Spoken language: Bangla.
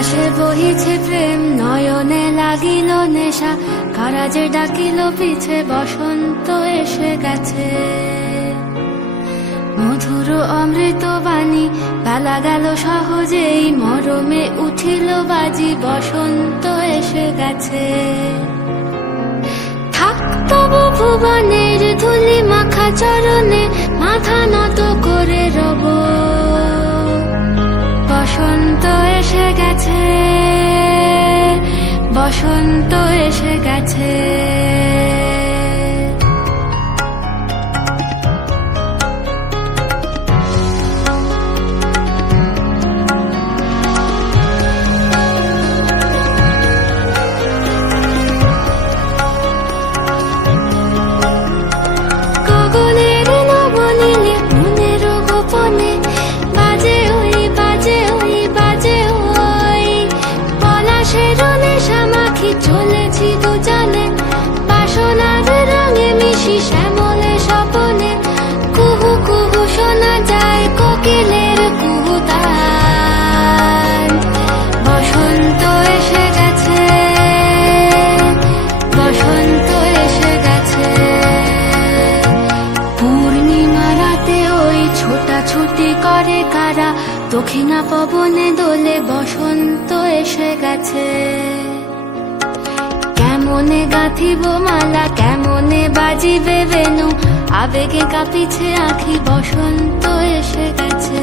আকাশে বহিছে প্রেম, নয়নে লাগিল নেশা, কারা যে ডাকিল পিছে, বসন্ত এসে গেছে। মধুর অমৃত বাণী, বেলা গেল সহজেই, মরমে উঠিল বাজি, বসন্ত এসে গেছে। থাক তবু ভুবনের ধুলি মাখা চরণে, মাথা নত করে রব, বসন্ত এসে গেছে, বসন্ত এসে গেছে। গগনের নবনীলে মনের গোপনে, বাজে ওই বাজে ওই বাজে ওই, পলাশের নেশা মাখি চলেছি দুজনে, বাসনার রঙে মিশি শ্যামলে স্বপনে, কুহু কুহু শোনা যায় কোকিলের কুহুতান। বসন্ত এসে গেছে, বসন্ত এসে গেছে। পূর্ণিমা রাতে ওই ছোটাছুটি করে কারা, দক্ষিণা পবনে দোলে, বসন্ত এসে গেছে। কেমনে গাঁথিব মালা, কেমনে বাজিবে বেনু, আবেগে কাঁপিছে আঁখি, বসন্ত এসে গেছে।